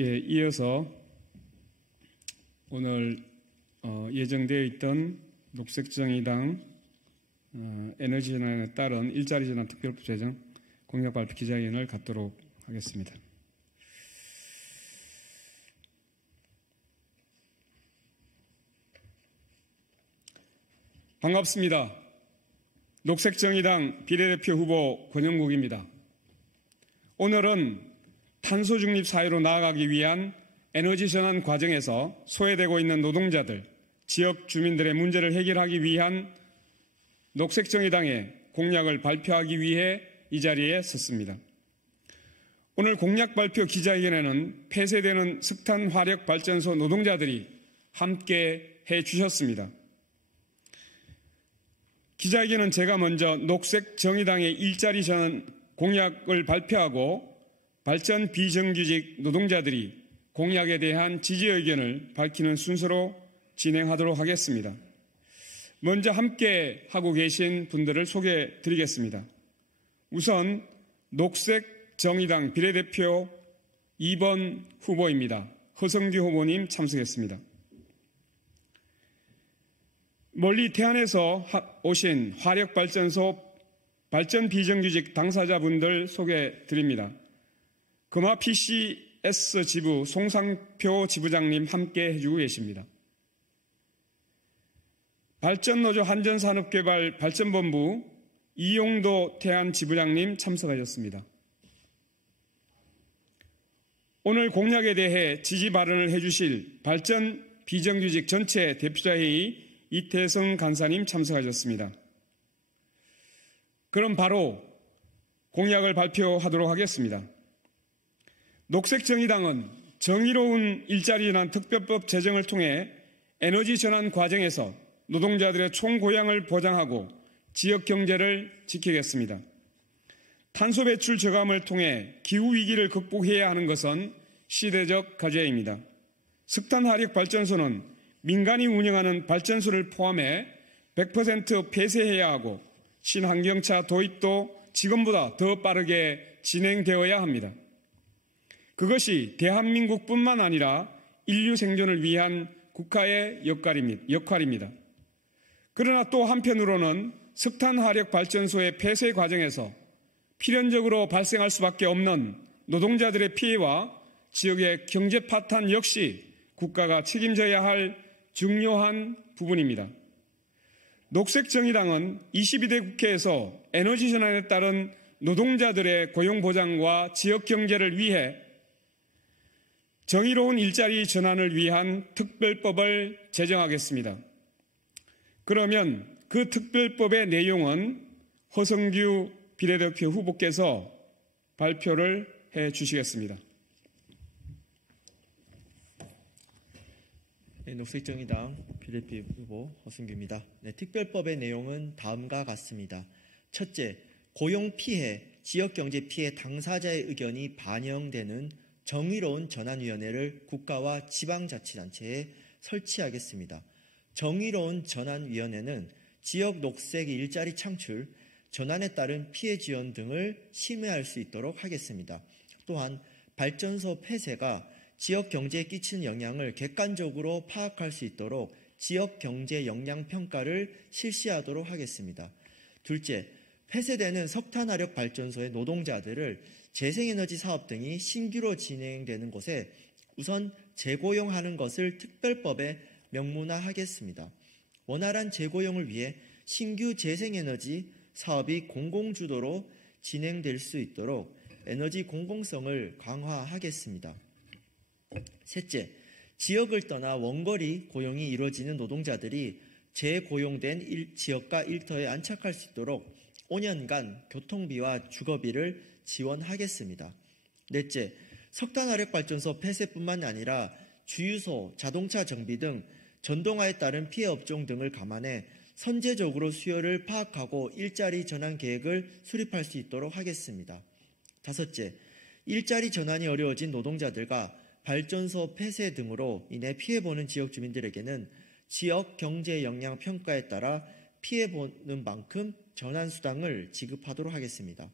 예, 이어서 오늘 예정되어 있던 녹색정의당 에너지 전환에 따른 일자리 전환 특별법 제정 공약 발표 기자회견을 갖도록 하겠습니다. 반갑습니다. 녹색정의당 비례대표 후보 권영국입니다. 오늘은 탄소 중립 사회로 나아가기 위한 에너지 전환 과정에서 소외되고 있는 노동자들, 지역 주민들의 문제를 해결하기 위한 녹색정의당의 공약을 발표하기 위해 이 자리에 섰습니다. 오늘 공약 발표 기자회견에는 폐쇄되는 석탄 화력 발전소 노동자들이 함께 해 주셨습니다. 기자회견은 제가 먼저 녹색정의당의 일자리 전환 공약을 발표하고 발전 비정규직 노동자들이 공약에 대한 지지 의견을 밝히는 순서로 진행하도록 하겠습니다. 먼저 함께 하고 계신 분들을 소개해 드리겠습니다. 우선 녹색정의당 비례대표 2번 후보입니다. 허성규 후보님 참석했습니다. 멀리 태안에서 오신 화력발전소 발전 비정규직 당사자분들 소개해 드립니다. 금화 PCS 지부 송상표 지부장님 함께 해주고 계십니다. 발전노조 한전산업개발 발전본부 이용도 태안 지부장님 참석하셨습니다. 오늘 공약에 대해 지지 발언을 해주실 발전 비정규직 전체 대표자회의 이태성 간사님 참석하셨습니다. 그럼 바로 공약을 발표하도록 하겠습니다. 녹색정의당은 정의로운 일자리 전환 특별법 제정을 통해 에너지 전환 과정에서 노동자들의 총고용을 보장하고 지역 경제를 지키겠습니다. 탄소 배출 저감을 통해 기후위기를 극복해야 하는 것은 시대적 과제입니다. 석탄 화력 발전소는 민간이 운영하는 발전소를 포함해 100% 폐쇄해야 하고 신환경차 도입도 지금보다 더 빠르게 진행되어야 합니다. 그것이 대한민국뿐만 아니라 인류 생존을 위한 국가의 역할입니다. 그러나 또 한편으로는 석탄 화력 발전소의 폐쇄 과정에서 필연적으로 발생할 수밖에 없는 노동자들의 피해와 지역의 경제 파탄 역시 국가가 책임져야 할 중요한 부분입니다. 녹색정의당은 22대 국회에서 에너지 전환에 따른 노동자들의 고용 보장과 지역 경제를 위해 정의로운 일자리 전환을 위한 특별법을 제정하겠습니다. 그러면 그 특별법의 내용은 허성규 비례대표 후보께서 발표를 해 주시겠습니다. 네, 녹색정의당 비례대표 후보 허성규입니다. 네, 특별법의 내용은 다음과 같습니다. 첫째, 고용 피해, 지역경제 피해 당사자의 의견이 반영되는 정의로운 전환위원회를 국가와 지방자치단체에 설치하겠습니다. 정의로운 전환위원회는 지역 녹색 일자리 창출, 전환에 따른 피해 지원 등을 심의할 수 있도록 하겠습니다. 또한 발전소 폐쇄가 지역 경제에 끼치는 영향을 객관적으로 파악할 수 있도록 지역 경제 영향 평가를 실시하도록 하겠습니다. 둘째, 폐쇄되는 석탄 화력 발전소의 노동자들을 재생에너지 사업 등이 신규로 진행되는 곳에 우선 재고용하는 것을 특별법에 명문화하겠습니다. 원활한 재고용을 위해 신규 재생에너지 사업이 공공주도로 진행될 수 있도록 에너지 공공성을 강화하겠습니다. 셋째, 지역을 떠나 원거리 고용이 이루어지는 노동자들이 재고용된 지역과 일터에 안착할 수 있도록 5년간 교통비와 주거비를 지원하겠습니다. 넷째, 석탄 화력 발전소 폐쇄뿐만 아니라 주유소, 자동차 정비 등 전동화에 따른 피해 업종 등을 감안해 선제적으로 수요를 파악하고 일자리 전환 계획을 수립할 수 있도록 하겠습니다. 다섯째, 일자리 전환이 어려워진 노동자들과 발전소 폐쇄 등으로 인해 피해보는 지역 주민들에게는 지역 경제 영향 평가에 따라 피해보는 만큼 전환수당을 지급하도록 하겠습니다.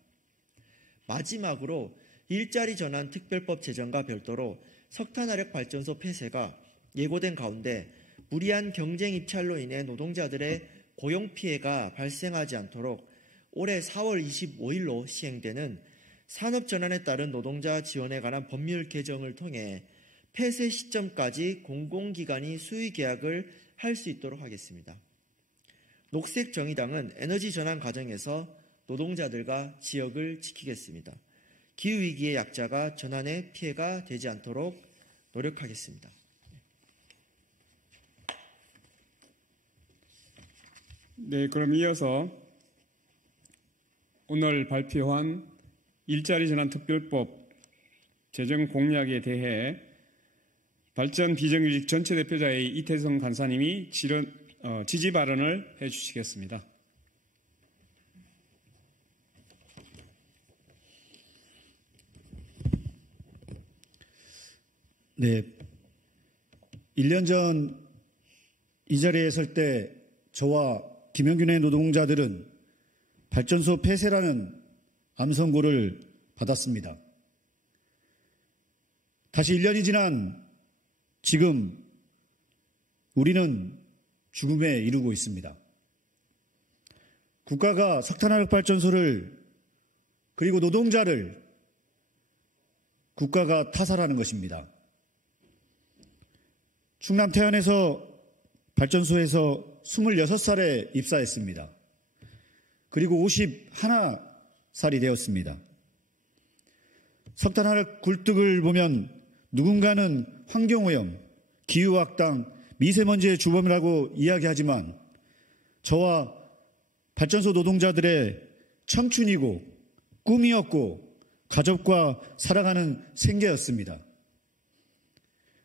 마지막으로 일자리 전환 특별법 제정과 별도로 석탄화력 발전소 폐쇄가 예고된 가운데 무리한 경쟁 입찰로 인해 노동자들의 고용 피해가 발생하지 않도록 올해 4월 25일로 시행되는 산업전환에 따른 노동자 지원에 관한 법률 개정을 통해 폐쇄 시점까지 공공기관이 수의 계약을 할 수 있도록 하겠습니다. 녹색정의당은 에너지 전환 과정에서 노동자들과 지역을 지키겠습니다. 기후위기의 약자가 전환의 피해가 되지 않도록 노력하겠습니다. 네, 그럼 이어서 오늘 발표한 일자리 전환 특별법 제정 공약에 대해 발전 비정규직 전체 대표자의 이태성 간사님이 지지 발언을 해주시겠습니다. 네, 1년 전 이 자리에 설 때 저와 김영균의 노동자들은 발전소 폐쇄라는 암선고를 받았습니다. 다시 1년이 지난 지금 우리는 죽음에 이르고 있습니다. 국가가 석탄화력 발전소를 그리고 노동자를 국가가 타살하는 것입니다. 충남 태안에서 발전소에서 26살에 입사했습니다. 그리고 51살이 되었습니다. 석탄화력 굴뚝을 보면 누군가는 환경오염, 기후악당, 미세먼지의 주범이라고 이야기하지만 저와 발전소 노동자들의 청춘이고 꿈이었고 가족과 살아가는 생계였습니다.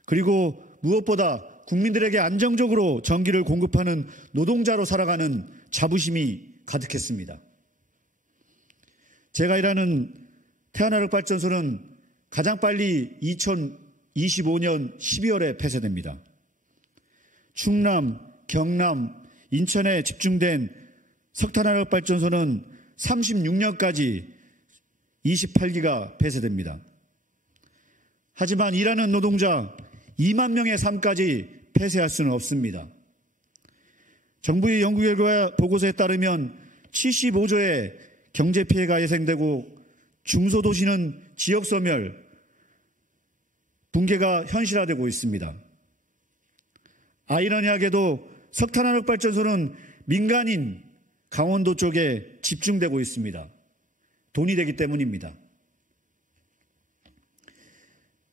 그리고 무엇보다 국민들에게 안정적으로 전기를 공급하는 노동자로 살아가는 자부심이 가득했습니다. 제가 일하는 태안화력발전소는 가장 빨리 2025년 12월에 폐쇄됩니다. 충남, 경남, 인천에 집중된 석탄화력발전소는 36년까지 28기가 폐쇄됩니다. 하지만 일하는 노동자 2만 명의 삶까지 폐쇄할 수는 없습니다. 정부의 연구 결과 보고서에 따르면 75조의 경제 피해가 예상되고 중소도시는 지역 소멸, 붕괴가 현실화되고 있습니다. 아이러니하게도 석탄화력 발전소는 민간인 강원도 쪽에 집중되고 있습니다. 돈이 되기 때문입니다.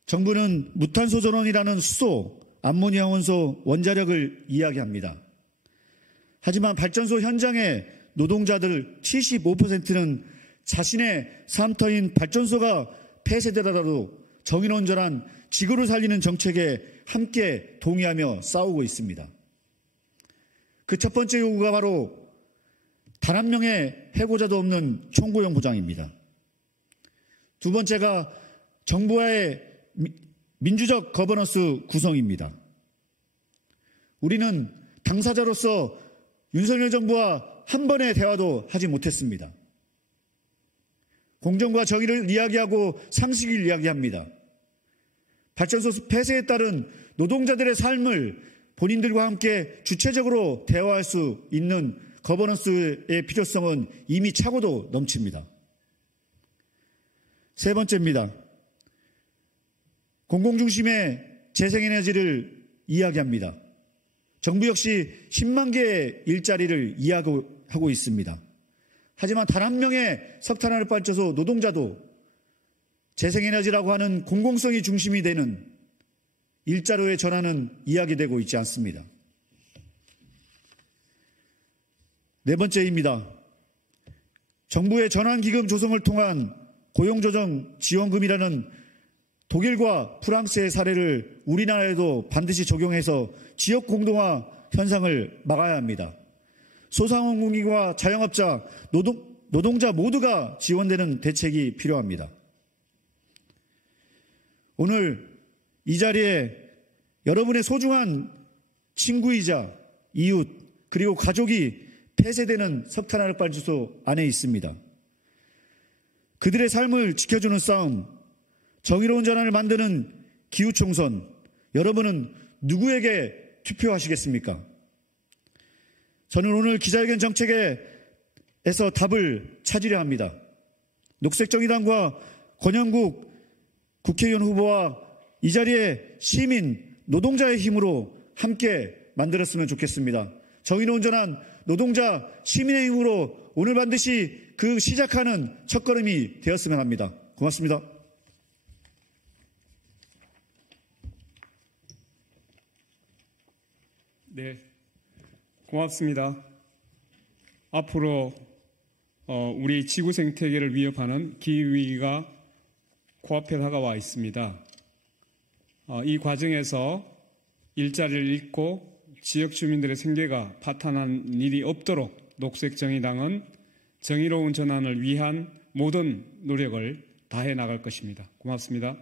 정부는 무탄소 전원이라는 수소, 암모니아 혼소, 원자력을 이야기합니다. 하지만 발전소 현장의 노동자들 75%는 자신의 삶터인 발전소가 폐쇄되더라도 정의론전한 지구를 살리는 정책에 함께 동의하며 싸우고 있습니다. 그 첫 번째 요구가 바로 단 한 명의 해고자도 없는 총고용 보장입니다. 두 번째가 정부와의 민주적 거버넌스 구성입니다. 우리는 당사자로서 윤석열 정부와 한 번의 대화도 하지 못했습니다. 공정과 정의를 이야기하고 상식을 이야기합니다. 발전소 폐쇄에 따른 노동자들의 삶을 본인들과 함께 주체적으로 대화할 수 있는 거버넌스의 필요성은 이미 차고도 넘칩니다. 세 번째입니다. 공공중심의 재생에너지를 이야기합니다. 정부 역시 10만 개의 일자리를 이야기하고 있습니다. 하지만 단 한 명의 석탄화력 발전소 노동자도 재생에너지라고 하는 공공성이 중심이 되는 일자로의 전환은 이야기되고 있지 않습니다. 네 번째입니다. 정부의 전환기금 조성을 통한 고용조정 지원금이라는 독일과 프랑스의 사례를 우리나라에도 반드시 적용해서 지역 공동화 현상을 막아야 합니다. 소상공인과 자영업자, 노동자 모두가 지원되는 대책이 필요합니다. 오늘 이 자리에 여러분의 소중한 친구이자 이웃 그리고 가족이 폐쇄되는 석탄화력 발전소 안에 있습니다. 그들의 삶을 지켜주는 싸움, 정의로운 전환을 만드는 기후총선, 여러분은 누구에게 투표하시겠습니까? 저는 오늘 기자회견 정책에서 답을 찾으려 합니다. 녹색정의당과 권영국 국회의원 후보와 이 자리에 시민, 노동자의 힘으로 함께 만들었으면 좋겠습니다. 정의로 온전한 노동자, 시민의 힘으로 오늘 반드시 그 시작하는 첫걸음이 되었으면 합니다. 고맙습니다. 네, 고맙습니다. 앞으로 우리 지구 생태계를 위협하는 기후위기가 코앞에 다가와 있습니다. 이 과정에서 일자리를 잃고 지역 주민들의 생계가 파탄난 일이 없도록 녹색정의당은 정의로운 전환을 위한 모든 노력을 다해 나갈 것입니다. 고맙습니다.